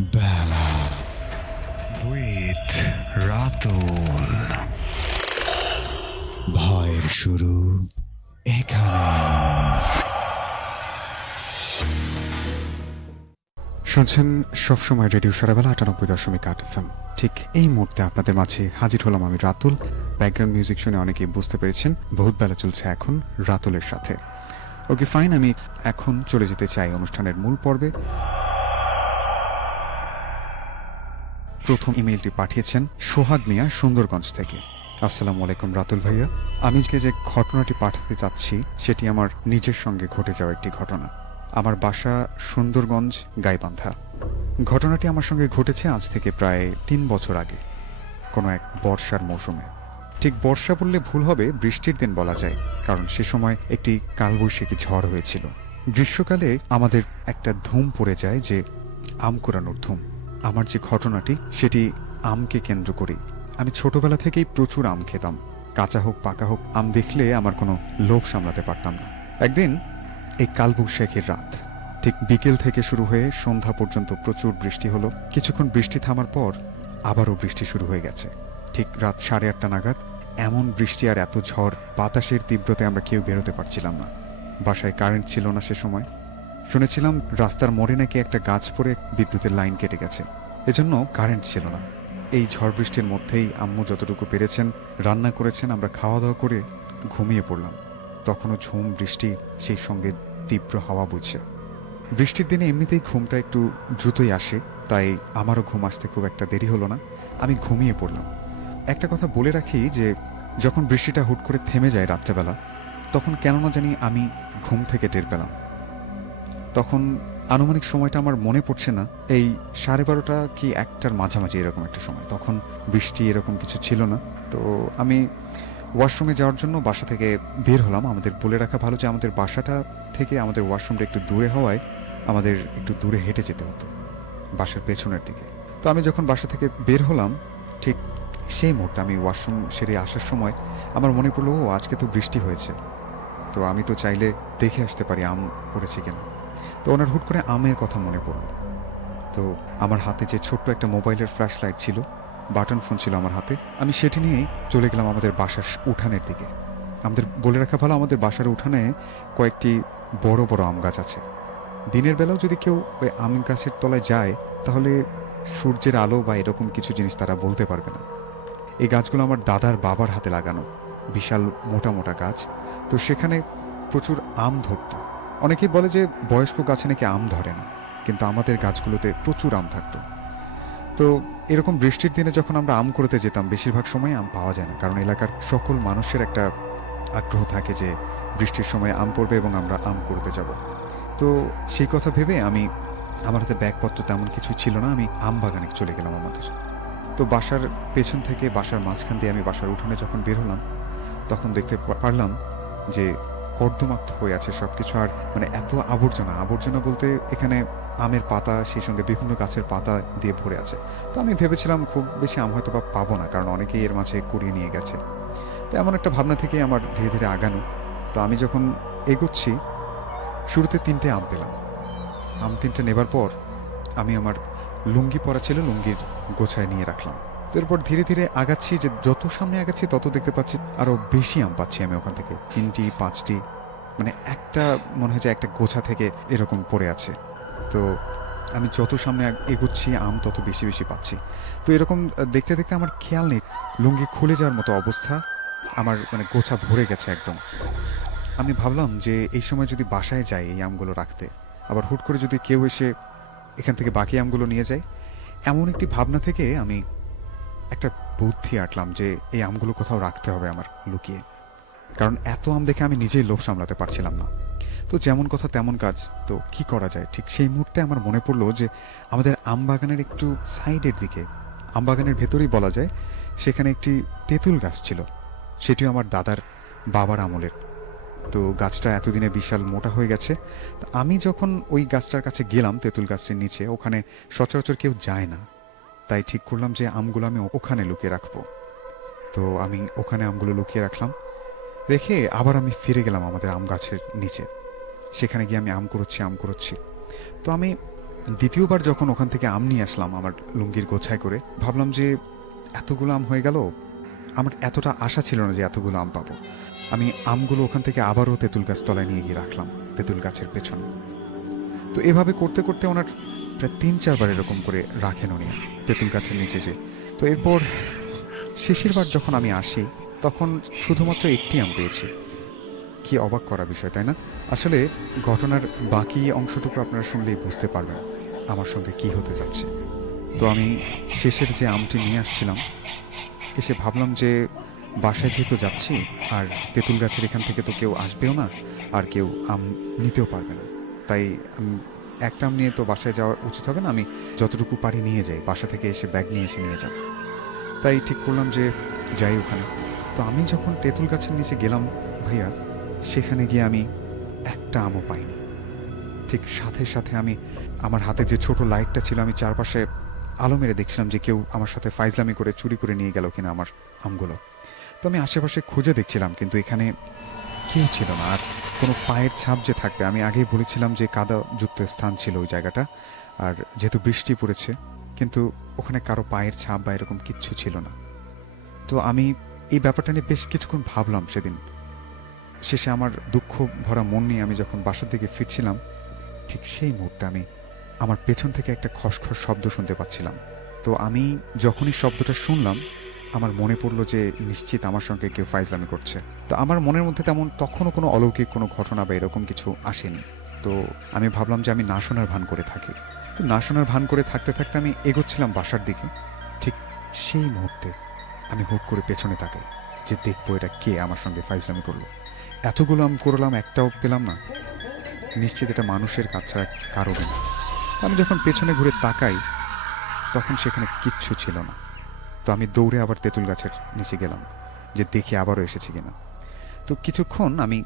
বেলা। With Ratul. ভয়ের শুরু এখানে। শুনছেন সবসময় রেডিও সারাবেলা আটানব্বই দশমিক আট ঠিক এই মুহূর্তে আপনাদের মাঝে হাজির হলাম আমি রাতুল। ব্যাকগ্রাউন্ড মিউজিক শুনে অনেকেই বুঝতে পেরেছেন, বহুত বেলা চলছে এখন রাতুলের সাথে। ওকে ফাইন আমি এখন চলে যেতে চাই অনুষ্ঠানের মূল পর্বে। প্রথম ইমেলটি পাঠিয়েছেন সোহাগ মিয়া, সুন্দরগঞ্জ থেকে। আসসালামু আলাইকুম, রাতুল ভাইয়া। আমি আজকে যে ঘটনাটি পাঠাতে চাচ্ছি, সেটি আমার নিজের সঙ্গে ঘটে যাওয়া একটি ঘটনা। আমার বাসা সুন্দরগঞ্জ, গাইবান্ধা। ঘটনাটি আমার সঙ্গে ঘটেছে আজ থেকে প্রায় তিন বছর আগে, কোনো এক বর্ষার মৌসুমে। ঠিক বর্ষা বললে ভুল হবে, বৃষ্টির দিন বলা যায়, কারণ সে সময় একটি কালবৈশাখী ঝড় হয়েছিল। গ্রীষ্মকালে আমাদের একটা ধুম পড়ে যায় যে আম কুড়ানোর ধুম। আমার যে ঘটনাটি, সেটি আমকে কেন্দ্র করি। আমি ছোটবেলা থেকেই প্রচুর আম খেতাম। কাঁচা হোক, পাকা হোক, আম দেখলে আমার কোনো লোভ সামলাতে পারতাম না। একদিন, এই কালবৈশাখীর রাত, ঠিক বিকেল থেকে শুরু হয়ে সন্ধ্যা পর্যন্ত প্রচুর বৃষ্টি হলো। কিছুক্ষণ বৃষ্টি থামার পর আবারও বৃষ্টি শুরু হয়ে গেছে। ঠিক রাত সাড়ে আটটা নাগাদ, এমন বৃষ্টি আর এত ঝড়, বাতাসের তীব্রতে আমরা কেউ বেরোতে পারছিলাম না। বাসায় কারেন্ট ছিল না সে সময়। শুনেছিলাম রাস্তার মোড়ে নাকি একটা গাছ পড়ে বিদ্যুতের লাইন কেটে গেছে। এজন্য কারেন্ট ছিল না। এই ঝড় বৃষ্টির মধ্যেই আম্মু যতটুকু পেরেছেন, রান্না করেছেন, আমরা খাওয়া দাওয়া করে ঘুমিয়ে পড়লাম। তখনও ঝুম, বৃষ্টি, সেই সঙ্গে তীব্র হাওয়া বুঝছে। বৃষ্টির দিনে এমনিতেই ঘুমটা একটু দ্রুতই আসে, তাই আমারও ঘুম আসতে খুব একটা দেরি হলো না। আমি ঘুমিয়ে পড়লাম। একটা কথা বলে রাখি যে, যখন বৃষ্টিটা হুট করে থেমে যায় রাত্রেবেলা, তখন কেননা জানি আমি ঘুম থেকে টের পেলাম। তখন আনুমানিক সময়টা আমার মনে পড়ছে না। এই সাড়ে বারোটা কি একটার মাঝামাঝি এরকম একটা সময়। তখন বৃষ্টি এরকম কিছু ছিল না। তো আমি ওয়াশরুমে যাওয়ার জন্য বাসা থেকে বের হলাম। আমাদের বলে রাখা ভালো যে আমাদের বাসাটা থেকে আমাদের ওয়াশরুমটা একটু দূরে হওয়ায় আমাদের একটু দূরে হেঁটে যেতে হতো বাসার পেছনের দিকে। তো আমি যখন বাসা থেকে বের হলাম, ঠিক সেই মুহূর্তে আমি ওয়াশরুম সেরে আসার সময় আমার মনে পড়ল, ও, আজকে তো বৃষ্টি হয়েছে। তো আমি তো চাইলে দেখে আসতে পারি আম পড়েছে কিনা। তো ওনার হুট করে আমের কথা মনে পড়ল। তো আমার হাতে যে ছোট্ট একটা মোবাইলের ফ্ল্যাশ লাইট ছিল, বাটন ফোন ছিল আমার হাতে, আমি সেটি নিয়েই চলে গেলাম আমাদের বাসার উঠানের দিকে। আমাদের বলে রাখা ভালো, আমাদের বাসার উঠানে কয়েকটি বড় বড় আম গাছ আছে। দিনের বেলাও যদি কেউ ওই আম গাছের তলায় যায়, তাহলে সূর্যের আলো বা এরকম কিছু জিনিস তারা বলতে পারবে না। এই গাছগুলো আমার দাদার বাবার হাতে লাগানো, বিশাল মোটা মোটা গাছ। তো সেখানে প্রচুর আম ধরতো। অনেকেই বলে যে বয়স্ক গাছে নাকি আম ধরে না, কিন্তু আমাদের গাছগুলোতে প্রচুর আম থাকতো। তো এরকম বৃষ্টির দিনে যখন আমরা আম করতে যেতাম, বেশিরভাগ সময় আম পাওয়া যায় না, কারণ এলাকার সকল মানুষের একটা আগ্রহ থাকে যে বৃষ্টির সময় আম পড়বে এবং আমরা আম করতে যাব। তো সেই কথা ভেবে আমি, আমার হাতে ব্যাগপত্র তেমন কিছু ছিল না, আমি আম বাগানে চলে গেলাম আমাদের। তো বাসার পেছন থেকে, বাসার মাঝখান দিয়ে আমি বাসার উঠোনে যখন বের হলাম, তখন দেখতে পারলাম যে কর্দমাক্ত হয়ে আছে সব কিছু আর মানে এত আবর্জনা আবর্জনা বলতে এখানে আমের পাতা, সেই সঙ্গে বিভিন্ন গাছের পাতা দিয়ে ভরে আছে। তো আমি ভেবেছিলাম খুব বেশি আম হয়তো বা পাবো না, কারণ অনেকেই এর মাঝে কুড়িয়ে নিয়ে গেছে। তো এমন একটা ভাবনা থেকে আমার ধীরে ধীরে আগানো। তো আমি যখন এগোচ্ছি, শুরুতে তিনটে আম পেলাম। আম তিনটে নেবার পর আমি আমার লুঙ্গি পরা ছিল লুঙ্গির গোছায় নিয়ে রাখলাম। এরপর ধীরে ধীরে আগাচ্ছি যে যত সামনে আগাচ্ছি, তত দেখতে পাচ্ছি আরও বেশি আম পাচ্ছি আমি ওখান থেকে। তিনটি, পাঁচটি মানে একটা মনে হয় যে একটা গোছা থেকে এরকম পড়ে আছে। তো আমি যত সামনে এগোচ্ছি, আম তত বেশি বেশি পাচ্ছি। তো এরকম দেখতে দেখতে আমার খেয়াল নেই। লুঙ্গি খুলে যাওয়ার মতো অবস্থা। আমার মানে গোছা ভরে গেছে একদম। আমি ভাবলাম যে এই সময় যদি বাসায় যাই এই আমগুলো রাখতে, আবার হুট করে যদি কেউ এসে এখান থেকে বাকি আমগুলো নিয়ে যায়, এমন একটি ভাবনা থেকে আমি একটা বুদ্ধি আটলাম যে এই আমগুলো কোথাও রাখতে হবে আমার লুকিয়ে। কারণ এত আম দেখে আমি নিজেই লোভ সামলাতে পারছিলাম না। তো যেমন কথা তেমন কাজ। তো কি করা যায়? ঠিক সেই মুহূর্তে আমার মনে পড়ল যে আমাদের আম বাগানের একটু সাইডের দিকে, আম বাগানের ভেতরেই বলা যায়, সেখানে একটি তেঁতুল গাছ ছিল। সেটিও আমার দাদার বাবার আমলের। তো গাছটা এতদিনে বিশাল মোটা হয়ে গেছে। আমি যখন ওই গাছটার কাছে গেলাম, তেঁতুল গাছটির নিচে, ওখানে সচরাচর কেউ যায় না। তাই ঠিক করলাম যে আমগুলো আমি ওখানে লুকিয়ে রাখব। তো আমি ওখানে আমগুলো লুকিয়ে রাখলাম। রেখে আবার আমি ফিরে গেলাম আমাদের আম গাছের নিচে। সেখানে গিয়ে আমি আম কুড়োচ্ছি আম কুড়োচ্ছি। তো আমি দ্বিতীয়বার যখন ওখান থেকে আম নিয়ে আসলাম আমার লুঙ্গির গোছায় করে, ভাবলাম যে এতগুলো আম হয়ে গেল, আমার এতটা আশা ছিল না যে এতগুলো আম পাবো। আমি আমগুলো ওখান থেকে আবারও তেঁতুল গাছ তলায় নিয়ে গিয়ে রাখলাম, তেঁতুল গাছের পেছনে। তো এভাবে করতে করতে ওনার প্রায় তিন চারবার এরকম করে রাখেন উনি, তেঁতুল গাছের নিচে যে। তো এরপর শেষের বার যখন আমি আসি, তখন শুধুমাত্র একটি আম পেয়েছি। কি অবাক করা বিষয়, তাই না? আসলে ঘটনার বাকি অংশটুকু আপনারা শুনলেই বুঝতে পারবেন আমার সঙ্গে কি হতে যাচ্ছে। তো আমি শেষের যে আমটি নিয়ে আসছিলাম, এসে ভাবলাম যে বাসায় যেহেতু যাচ্ছি, আর তেঁতুল গাছের এখান থেকে তো কেউ আসবেও না, আর কেউ আম নিতেও পারবে না। তাই আমি একটা আম নিয়ে তো বাসায় যাওয়া উচিত হবে না, আমি যতটুকু পারি নিয়ে যাই, বাসা থেকে এসে ব্যাগ নিয়ে এসে নিয়ে যাব। তাই ঠিক করলাম যে যাই ওখানে। তো আমি যখন তেঁতুল গাছের নিচে গেলাম, ভাইয়া, সেখানে গিয়ে আমি একটা আমও পাইনি। ঠিক সাথে সাথে আমি, আমার হাতে যে ছোট লাইটটা ছিল, আমি চারপাশে আলো মেরে দেখছিলাম যে কেউ আমার সাথে ফাইজলামি করে চুরি করে নিয়ে গেল কিনা আমার আমগুলো। তো আমি আশেপাশে খুঁজে দেখছিলাম, কিন্তু এখানে কেউ ছিল না, আর কোনো পায়ের ছাপ যে থাকবে, আমি আগেই বলেছিলাম যে কাদা যুক্ত স্থান ছিল ওই জায়গাটা, আর যেহেতু বৃষ্টি পড়েছে, কিন্তু ওখানে কারও পায়ের ছাপ বা এরকম কিচ্ছু ছিল না। তো আমি এই ব্যাপারটা নিয়ে বেশ কিছুক্ষণ ভাবলাম সেদিন। শেষে আমার দুঃখ ভরা মন নিয়ে আমি যখন বাসার দিকে ফিরছিলাম, ঠিক সেই মুহূর্তে আমি আমার পেছন থেকে একটা খসখস শব্দ শুনতে পাচ্ছিলাম। তো আমি যখনই শব্দটা শুনলাম আমার মনে পড়ল যে নিশ্চিত আমার সঙ্গে কেউ ফাইজলামি করছে। তো আমার মনের মধ্যে তেমন তখনও কোনো অলৌকিক কোনো ঘটনা বা এরকম কিছু আসেনি। তো আমি ভাবলাম যে আমি না শোনার ভান করে থাকি। তো না শোনার ভান করে থাকতে থাকতে আমি এগোচ্ছিলাম বাসার দিকে। ঠিক সেই মুহূর্তে আমি হুক করে পেছনে তাকাই যে দেখব এটা কে আমার সঙ্গে ফাইজলামি করল। এতগুলো আমি করলাম, একটাও পেলাম না। নিশ্চিত এটা মানুষের কাজ ছাড়া কারও আমি যখন পেছনে ঘুরে তাকাই, তখন সেখানে কিচ্ছু ছিল না। তো আমি দৌড়ে আবার তেঁতুল গাছের নিচে গেলাম, যে দেখি আবারও এসেছি কিনা। তো কিছুক্ষণ আমি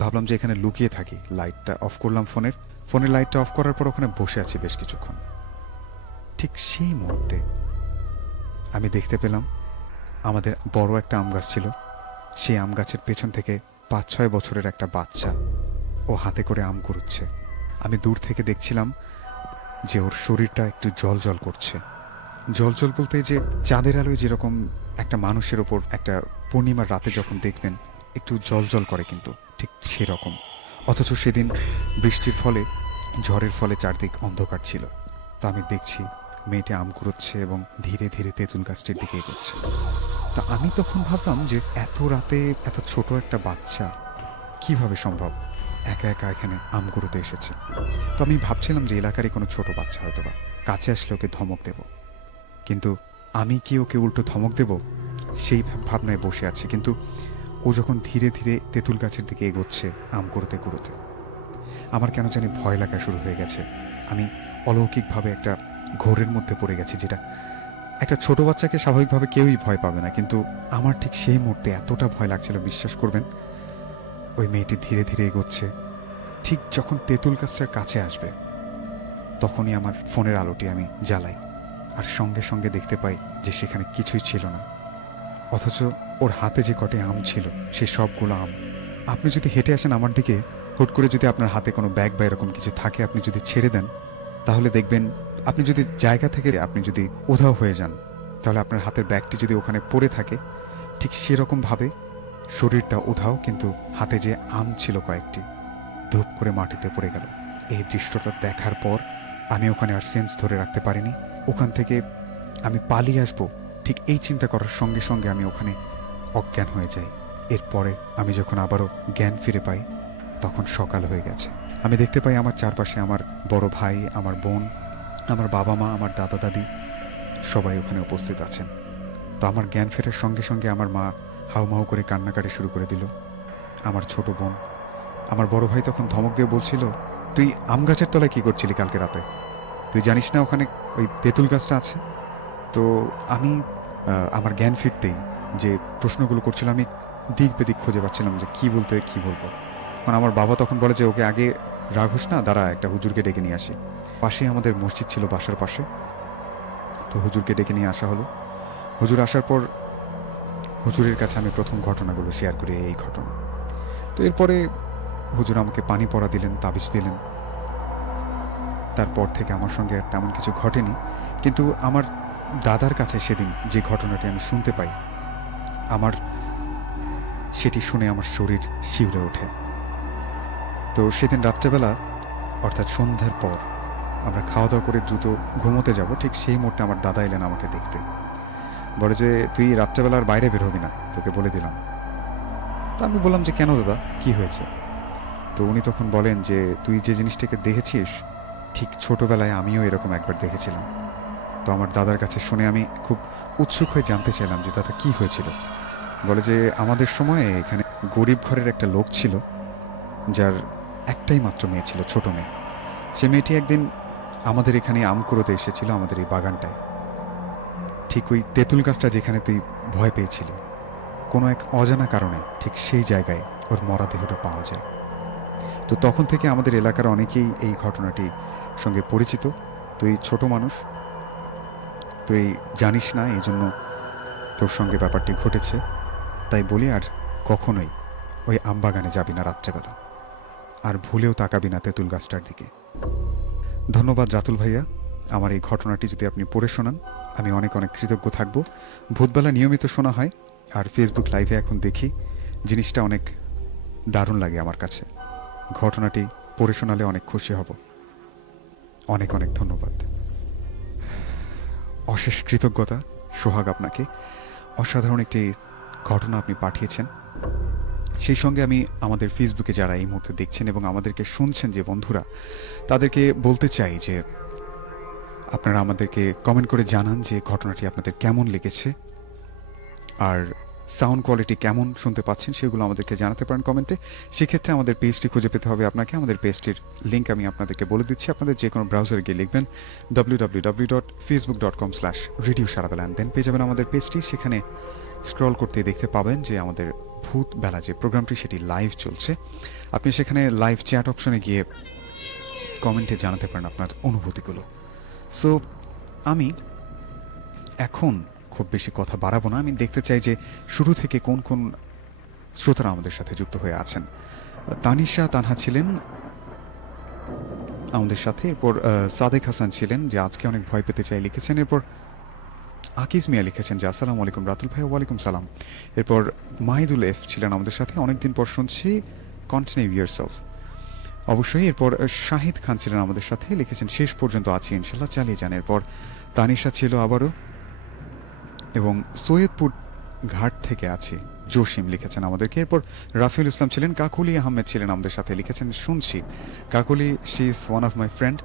ভাবলাম যে এখানে লুকিয়ে থাকি, লাইটটা অফ করলাম ফোনের। ফোনের লাইটটা অফ করার পর ওখানে বসে আছি বেশ কিছুক্ষণ। ঠিক সেই মুহূর্তে আমি দেখতে পেলাম আমাদের বড় একটা আম গাছ ছিল। সেই আম গাছের পেছন থেকে পাঁচ ছয় বছরের একটা বাচ্চা ও হাতে করে আম কুড়ুচ্ছে আমি দূর থেকে দেখছিলাম যে ওর শরীরটা একটু জল জল করছে। জল জল বলতে যে চাঁদের আলোয় যেরকম একটা মানুষের ওপর একটা পূর্ণিমার রাতে যখন দেখবেন, একটু জল জল করে কিন্তু, ঠিক সেরকম। অথচ সেদিন বৃষ্টির ফলে, ঝড়ের ফলে চারদিক অন্ধকার ছিল। তো আমি দেখছি, মেয়েটি আম কুড়োচ্ছে এবং ধীরে ধীরে তেঁতুল গাছটির দিকে এগোচ্ছে। তা আমি তখন ভাবলাম যে, এত রাতে এত ছোট একটা বাচ্চা, কীভাবে সম্ভব? একা একা এখানে আম কুড়োতে এসেছে। তো আমি ভাবছিলাম যে, এলাকারই কোনো ছোট বাচ্চা হয়তো বা কাছে আসলে ওকে ধমক দেব। কিন্তু আমি কি ওকে উল্টো ধমক দেব? সেই ভাবনায় বসে আছি, কিন্তু ও যখন ধীরে ধীরে তেঁতুল গাছের দিকে এগোচ্ছে, আম কুড়োতে কুড়োতে আমার কেন জানি ভয় লাগা শুরু হয়ে গেছে। আমি অলৌকিকভাবে একটা ঘোরের মধ্যে পড়ে গেছি, যেটা একটা ছোট বাচ্চাকে স্বাভাবিকভাবে কেউই ভয় পাবে না, কিন্তু আমার ঠিক সেই মুহূর্তে এতটা ভয় লাগছিল, বিশ্বাস করবেন? ওই মেয়েটি ধীরে ধীরে এগোচ্ছে। ঠিক যখন তেঁতুল গাছটার কাছে আসবে, তখনই আমার ফোনের আলোটি আমি জ্বালাই। আর সঙ্গে সঙ্গে দেখতে পাই যে সেখানে কিছুই ছিল না। অথচ ওর হাতে যে কটে আম ছিল, সে সবগুলো আম। আপনি যদি হেঁটে আসেন আমার দিকে, হুট করে যদি আপনার হাতে কোনো ব্যাগ বা এরকম কিছু থাকে, আপনি যদি ছেড়ে দেন, তাহলে দেখবেন আপনি যদি জায়গা থেকে আপনি যদি উধাও হয়ে যান, তাহলে আপনার হাতের ব্যাগটি যদি ওখানে পড়ে থাকে, ঠিক সেরকমভাবে শরীরটা উধাও, কিন্তু হাতে যে আম ছিল কয়েকটি, ধূপ করে মাটিতে পড়ে গেল। এই দৃশ্যটা দেখার পর আমি ওখানে আর সেন্স ধরে রাখতে পারিনি। ওখান থেকে আমি পালিয়ে আসব। ঠিক এই চিন্তা করার সঙ্গে সঙ্গে আমি ওখানে অজ্ঞান হয়ে যাই। এরপরে আমি যখন আবারও জ্ঞান ফিরে পাই, তখন সকাল হয়ে গেছে। আমি দেখতে পাই আমার চারপাশে আমার বড় ভাই, আমার বোন, আমার বাবা মা, আমার দাদা দাদি সবাই ওখানে উপস্থিত আছেন। তো আমার জ্ঞান ফেরার সঙ্গে সঙ্গে আমার মা হাউমাউ করে কান্নাকাটি শুরু করে দিল। আমার ছোট বোন, আমার বড় ভাই তখন ধমক দিয়ে বলছিল, তুই আম গাছের তলায় কী করছিলি কালকে রাতে? তুই জানিস না ওখানে ওই তেঁতুল গাছটা আছে। তো আমি আমার জ্ঞান ফিরতেই যে প্রশ্নগুলো করছিল আমি দিক বেদিক খুঁজে পাচ্ছিলাম যে কি বলতে, কি বলব। কারণ আমার বাবা তখন বলে যে, ওকে আগে রাঘোস না, দাঁড়া, একটা হুজুরকে ডেকে নিয়ে আসি। পাশেই আমাদের মসজিদ ছিল বাসার পাশে। তো হুজুরকে ডেকে নিয়ে আসা হলো। হুজুর আসার পর হুজুরের কাছে আমি প্রথম ঘটনাগুলো শেয়ার করি, এই ঘটনা। তো এরপরে হুজুর আমাকে পানি পড়া দিলেন, তাবিজ দিলেন। তারপর থেকে আমার সঙ্গে আর তেমন কিছু ঘটেনি। কিন্তু আমার দাদার কাছে সেদিন যে ঘটনাটি আমি শুনতে পাই, আমার সেটি শুনে আমার শরীর শিউরে ওঠে। তো সেদিন রাত্রেবেলা, অর্থাৎ সন্ধ্যার পর, আমরা খাওয়া দাওয়া করে দ্রুত ঘুমোতে যাব, ঠিক সেই মুহূর্তে আমার দাদা এলেন আমাকে দেখতে। বলে যে, তুই রাত্রেবেলার বাইরে বের হবি না। তোকে বলে দিলাম। তা আমি বললাম যে, কেন দাদা? কি হয়েছে? তো উনি তখন বলেন যে, তুই যে জিনিসটাকে দেখেছিস ঠিক ছোটবেলায় আমিও এরকম একবার দেখেছিলাম। তো আমার দাদার কাছে শুনে আমি খুব উৎসুক হয়ে জানতে চাইলাম যে দাদা কি হয়েছিল। বলে যে আমাদের সময়ে এখানে গরিব ঘরের একটা লোক ছিল, যার একটাই মাত্র মেয়ে ছিল, ছোট মেয়ে। সে মেয়েটি একদিন আমাদের এখানে আম কুড়োতে এসেছিল আমাদের এই বাগানটায়। ঠিক ওই তেঁতুল গাছটা যেখানে তুই ভয় পেয়েছিলি, কোনো এক অজানা কারণে ঠিক সেই জায়গায় ওর মরা দেহটা পাওয়া যায়। তো তখন থেকে আমাদের এলাকার অনেকেই এই ঘটনাটি সঙ্গে পরিচিত। তুই ছোট মানুষ। তুই জানিস না এই জন্য তোর সঙ্গে ব্যাপারটি ঘটেছে। তাই বলি আর কখনোই ওই আমবাগানে যাবি না রাত্রেবেলা। আর ভুলেও তাকাবি না তেঁতুল গাছটার দিকে। ধন্যবাদ রাতুল ভাইয়া। আমার এই ঘটনাটি যদি আপনি পড়ে শোনান, আমি অনেক অনেক কৃতজ্ঞ থাকব। ভূতবেলা নিয়মিত শোনা হয় আর ফেসবুক লাইভে এখন দেখি। জিনিসটা অনেক দারুণ লাগে আমার কাছে। ঘটনাটি পড়ে শোনালে অনেক খুশি হব। অনেক অনেক ধন্যবাদ। অশেষ কৃতজ্ঞতা, সোহাগ আপনাকে। অসাধারণ একটি ঘটনা আপনি পাঠিয়েছেন। সেই সঙ্গে আমি আমাদের ফেসবুকে যারা এই মুহূর্তে দেখছেন এবং আমাদেরকে শুনছেন যে বন্ধুরা, তাদেরকে বলতে চাই যে আপনারা আমাদেরকে কমেন্ট করে জানান যে ঘটনাটি আপনাদের কেমন লেগেছে। আর সাউন্ড কোয়ালিটি কেমন শুনতে পাচ্ছেন সেগুলো আমাদেরকে জানাতে পারেন কমেন্টে। সেক্ষেত্রে আমাদের পেজটি খুঁজে পেতে হবে আপনাকে। আমাদের পেজটির লিঙ্ক আমি আপনাদেরকে বলে দিচ্ছি। আপনাদের যে কোনো ব্রাউজারে গিয়ে লিখবেন W W W dot Facebook dot com slash radio Sarabela দেন পেয়ে যাবেন আমাদের পেজটি। সেখানে স্ক্রল করতে দেখতে পাবেন যে আমাদের ভূত বেলা যে প্রোগ্রামটি, সেটি লাইভ চলছে। আপনি সেখানে লাইভ চ্যাট অপশনে গিয়ে কমেন্টে জানাতে পারেন আপনার অনুভূতিগুলো। সো আমি এখন খুব বেশি কথা বাড়াবো না। আমি দেখতে চাই যে শুরু থেকে কোন কোন শ্রোতারা আমাদের সাথে যুক্ত হয়ে আছেন। তানিশা তানহা ছিলেন, আমাদের সাথে। এরপর সাদেক হাসান ছিলেন, যে আজকে অনেক ভয় পেতে চাই লিখেছেন। এরপর, আকিজ মিয়া লিখেছেন যে, আসসালামু আলাইকুম রাতুল ভাই, ওয়ালাইকুম সালাম। এরপর, মাহিদুল এফ ছিলেন আমাদের সাথে। অনেকদিন পর শুনছি কন্টিনিউ ইয়ার সেলফ অবশ্যই, এরপর, শাহিদ খান ছিলেন আমাদের সাথে। লিখেছেন, শেষ পর্যন্ত আছি, ইনশাল্লাহ চালিয়ে যান। এরপর, তানিশা ছিল আবারও। এবং সৈয়দপুর ঘাট থেকে আছি। জসিম লিখেছেন আমাদেরকে। এরপর রাফিউল ইসলাম ছিলেন, কাকুলি আহমেদ ছিলেন আমাদের সাথে লিখেছেন, শুনছি। Kakuli she is one of my friend